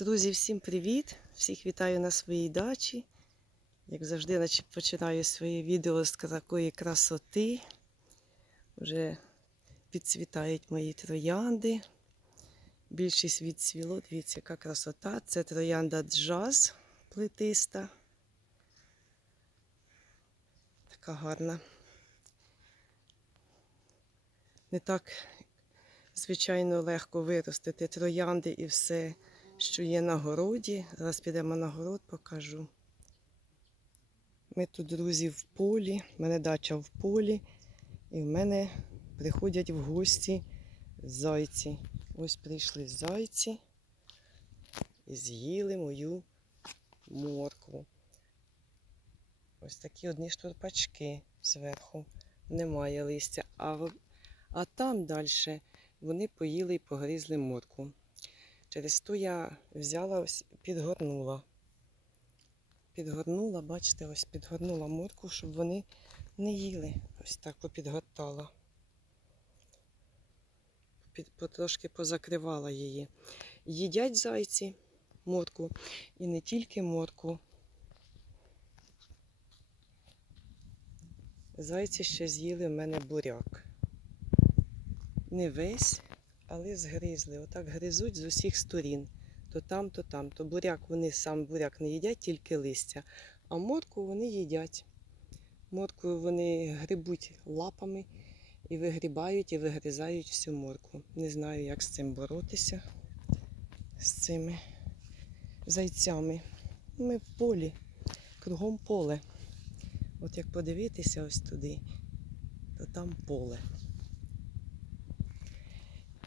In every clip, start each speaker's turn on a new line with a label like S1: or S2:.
S1: Друзі, всім привіт! Всіх вітаю на своїй дачі. Як завжди, нач- починаю своє відео з такої красоти. Вже підцвітають мої троянди. Більшість відцвіло. Дивіться, яка красота. Це троянда джаз плетиста. Така гарна. Не так, звичайно, легко виростити троянди і все що є на городі. Зараз підемо на город, покажу. Ми тут, друзі, в полі, в мене дача в полі, і в мене приходять в гості зайці. Ось прийшли зайці і з'їли мою моркву. Ось такі одні штурпачки зверху. Немає листя. А, а там далі вони поїли і погризли моркву. Через то я взяла ось підгорнула. Підгорнула, бачите, ось підгорнула морку, щоб вони не їли. Ось так попідгортала. Під, потрошки позакривала її. Їдять зайці морку. І не тільки морку. Зайці ще з'їли в мене буряк. Не весь, але згризли. Отак гризуть з усіх сторін. То там, то там. То буряк вони сам буряк не їдять, тільки листя. А морку вони їдять. Моркву вони грибуть лапами і вигрібають, і вигризають всю моркву. Не знаю, як з цим боротися, з цими зайцями. Ми в полі, кругом поле. От як подивитися ось туди, то там поле.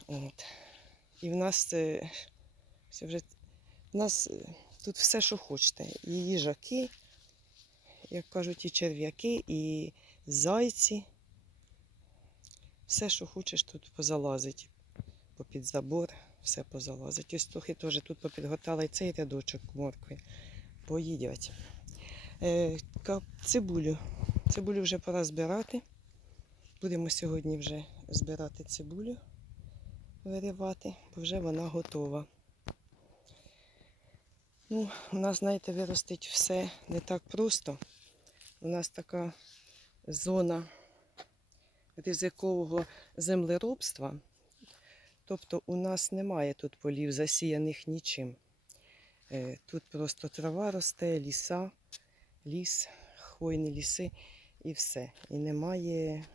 S1: От. І в нас це, це вже в нас е, тут все, що хочете. І їжаки, як кажуть, і черв'яки, і зайці. Все, що хочеш, тут позалазить. Попід забор, все позалазить. Ось трохи теж тут попідгортала і цей рядочок моркви. Поїдять. Е, цибулю. Цибулю вже пора збирати. Будемо сьогодні вже збирати цибулю виривати, бо вже вона готова. Ну, у нас, знаєте, виростить все не так просто. У нас така зона ризикового землеробства. Тобто у нас немає тут полів засіяних нічим. Е, Тут просто трава росте, ліса, ліс, хвойні ліси і все. І немає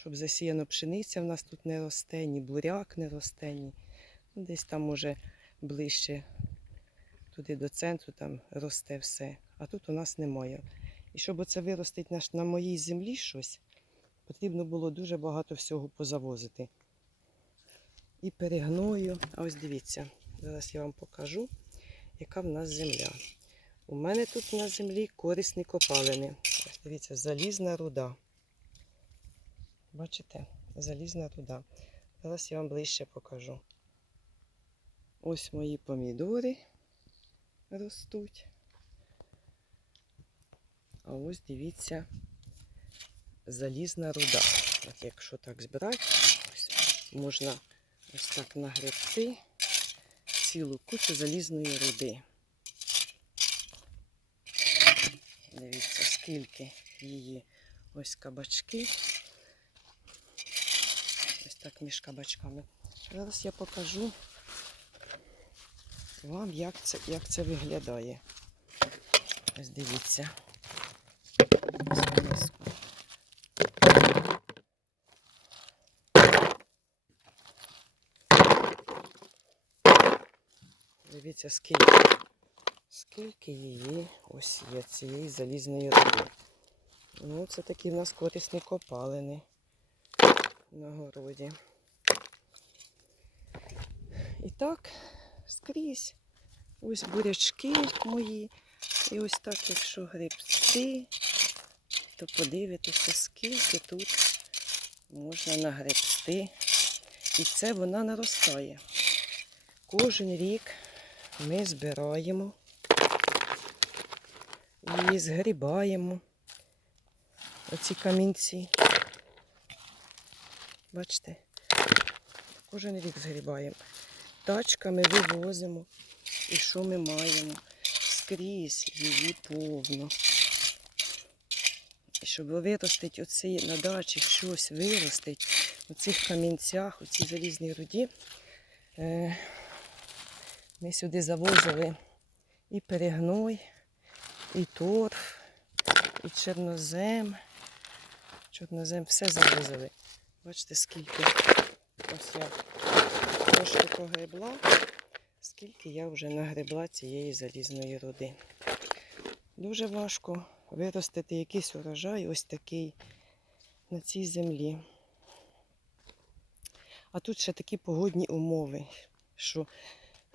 S1: щоб засіяно пшениця в нас тут не росте, ні буряк не росте, ні. Ну, десь там може ближче туди до центру там росте все. А тут у нас немає. І щоб оце виростить на, на моїй землі щось, потрібно було дуже багато всього позавозити. І перегною. А ось дивіться, зараз я вам покажу, яка в нас земля. У мене тут на землі корисні копалини. Дивіться, залізна руда. Бачите, залізна руда. Зараз я вам ближче покажу. Ось мої помідори ростуть. А ось дивіться, залізна руда. От якщо так збирати, ось можна ось так нагребти цілу кучу залізної руди. Дивіться, скільки її ось кабачки. Так між кабачками. Зараз я покажу вам, як це, як це виглядає. Ось дивіться. Дивіться, скільки. Скільки її ось є цієї залізної руди. Ну, це такі в нас корисні копалини на городі. І так, скрізь. Ось бурячки мої. І ось так, якщо гребсти, то подивитися, скільки тут можна нагребсти. І це вона наростає. Кожен рік ми збираємо і згрібаємо оці камінці. Бачите? Кожен рік згрібаємо. тачками вивозимо. І що ми маємо? Скрізь її повно. І щоб виростити оці на дачі щось виростить у цих камінцях, у цій залізній руді, е, ми сюди завозили і перегной, і торф, і чорнозем. Чорнозем все завозили. Бачите, скільки ось я трошки погребла, скільки я вже нагребла цієї залізної руди. Дуже важко виростити якийсь урожай ось такий на цій землі. А тут ще такі погодні умови, що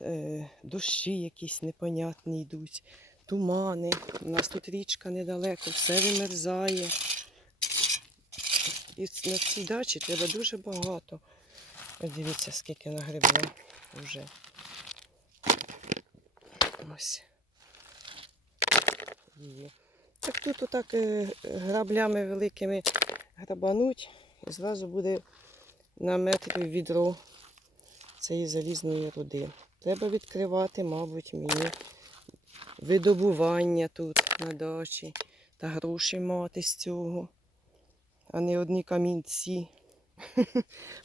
S1: е, дощі якісь непонятні йдуть, тумани. У нас тут річка недалеко, все вимерзає. І на цій дачі треба дуже багато. Дивіться, скільки нагребла вже. Ось. Її. Так тут отак е, граблями великими грабануть, і зразу буде на метр відро цієї залізної руди. Треба відкривати, мабуть, мені видобування тут на дачі та гроші мати з цього, а не одні камінці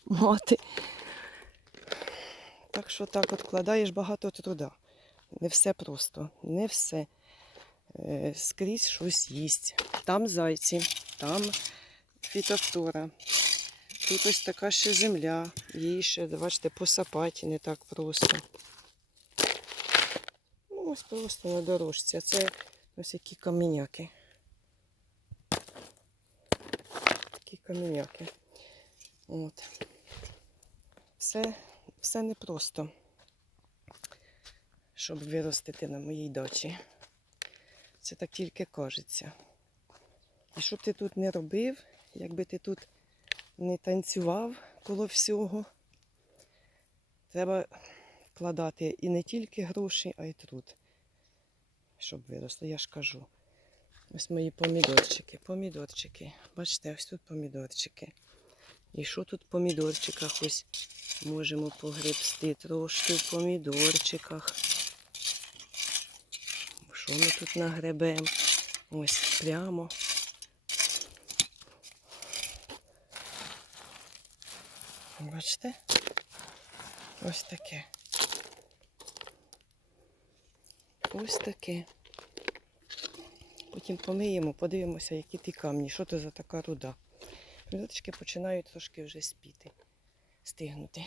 S1: мати. Так що так от вкладаєш багато труда. Не все просто, не все. Е, Скрізь щось їсть. Там зайці, там фітофтора. Тут ось така ще земля. Її ще, бачите, посапати не так просто. Ну, ось просто на дорожці. А це ось які каменяки. Такі. От. Все, все непросто, щоб виростити на моїй дачі. Це так тільки кажеться. І що б ти тут не робив, якби ти тут не танцював коло всього, треба вкладати і не тільки гроші, а й труд, щоб виросло. Я ж кажу. Ось мої помідорчики, помідорчики. Бачите, ось тут помідорчики. І що тут в помідорчиках ось можемо погребсти трошки в помідорчиках. Що ми тут нагребемо? Ось прямо. Бачите? Ось таке. Ось таке. Потім помиємо, подивимося, які ті камні, що це за така руда. Помідорчики починають трошки вже спіти, стигнути.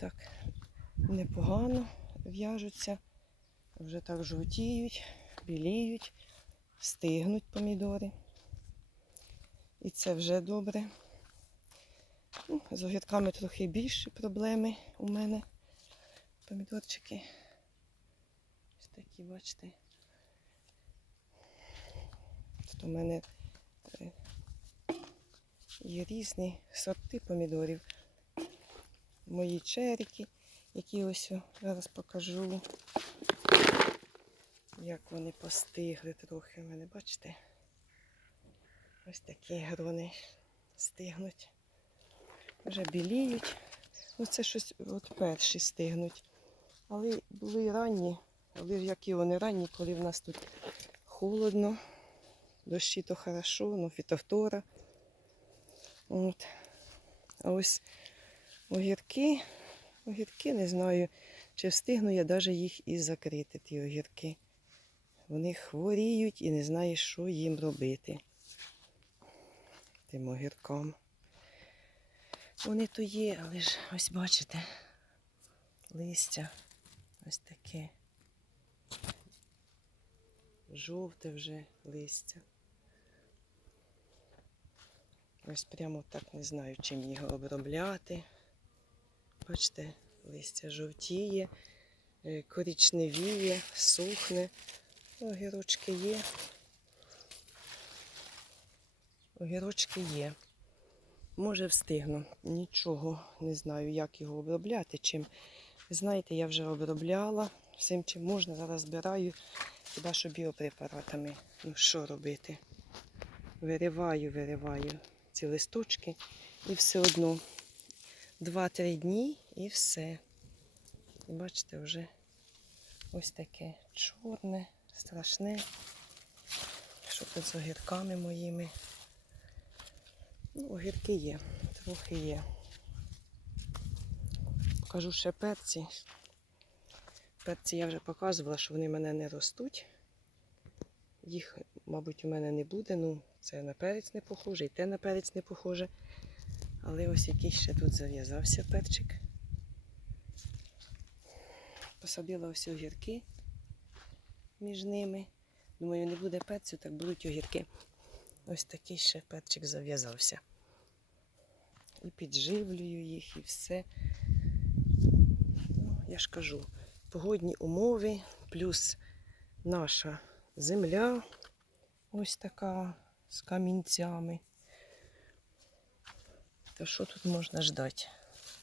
S1: Так, непогано в'яжуться, вже так жовтіють, біліють, стигнуть помідори. І це вже добре. Ну, з огірками трохи більші проблеми у мене. Помідорчики. Ось такі, бачите. Тут у мене е, є різні сорти помідорів. Мої черіки, які ось зараз покажу, як вони постигли трохи. У мене, бачите? Ось такі грони стигнуть. Вже біліють. Ну це щось от перші стигнуть. Але були ранні, але які вони ранні, коли в нас тут холодно. Дощі то хорошо, ну фітофтора. От. А ось огірки, огірки, не знаю, чи встигну я навіть їх і закрити, ті огірки. Вони хворіють і не знаєш, що їм робити. Тим огіркам. Вони то є, але ж ось бачите, листя ось таке. Жовте вже листя. Ось прямо так не знаю, чим його обробляти. Бачите, листя жовтіє, е, корічневіє, сухне. Огірочки є. Огірочки є. Може встигну. Нічого не знаю, як його обробляти. Чим. Знаєте, я вже обробляла всім, чим можна. Зараз збираю хіба що біопрепаратами. Ну що робити? Вириваю, вириваю ці листочки і все одно 2-3 дні і все. І бачите, вже ось таке чорне, страшне. Що тут з огірками моїми? Ну, огірки є, трохи є. Покажу ще перці. Перці я вже показувала, що вони в мене не ростуть. Їх, мабуть, у мене не буде. Ну, це на перець не похоже, і те на перець не похоже. Але ось якийсь ще тут зав'язався перчик. Посадила ось огірки між ними. Думаю, не буде перцю, так будуть огірки. Ось такий ще перчик зав'язався. І підживлюю їх, і все. Ну, я ж кажу, погодні умови, плюс наша земля ось така з камінцями. То що тут можна ждати?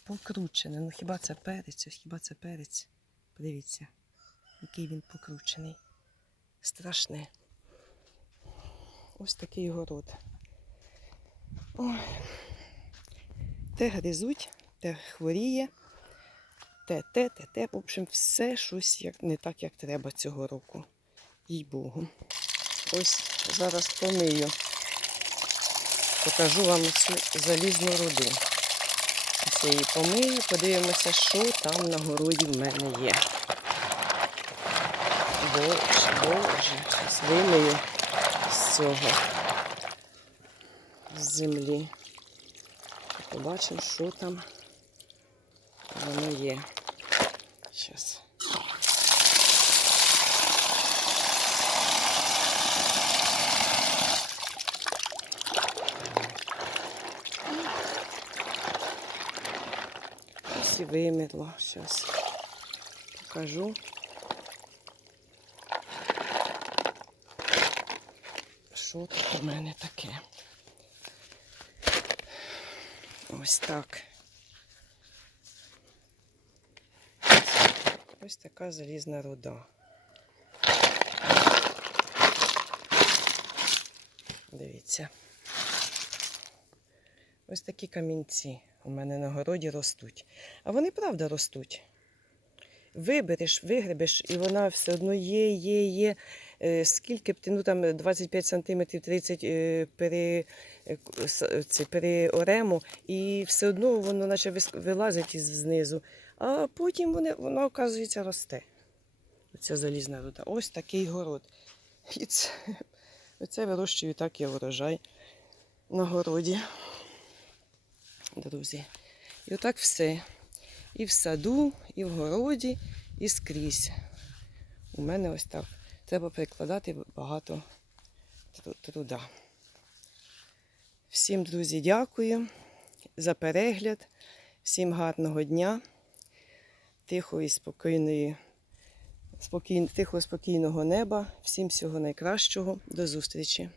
S1: Покручене. Ну хіба це перець? Ось Хіба це перець? Подивіться, який він покручений. Страшне. Ось такий город. Ой. Те гризуть, те хворіє, те, те, те, те. В общем, все щось як, не так, як треба цього року. Їй Богу. Ось зараз помию. Покажу вам цю залізну руду. Ось я її помию, подивимося, що там на городі в мене є. Боже, боже, зараз вимию з цього з землі. Побачимо, що там воно є. Зараз. Ось і вимерло. Зараз покажу. Що тут у мене таке? Ось так. Ось така залізна руда. Дивіться. Ось такі камінці у мене на городі ростуть. А вони правда ростуть. Вибереш, вигребеш, і вона все одно є, є, є. Е, Скільки б ти, ну там 25 сантиметрів, 30 е, пере, е, к- с- і все одно воно наче вилазить із знизу. А потім вони, воно, оказується, росте. Оця залізна руда. Ось такий город. І це, оце вирощую так я урожай на городі. Друзі. І отак все. І в саду, і в городі, і скрізь. У мене ось так. Треба прикладати багато труда. Всім, друзі, дякую за перегляд. Всім гарного дня, тихої, спокійної, спокій, тихого, спокійного неба. Всім всього найкращого. До зустрічі!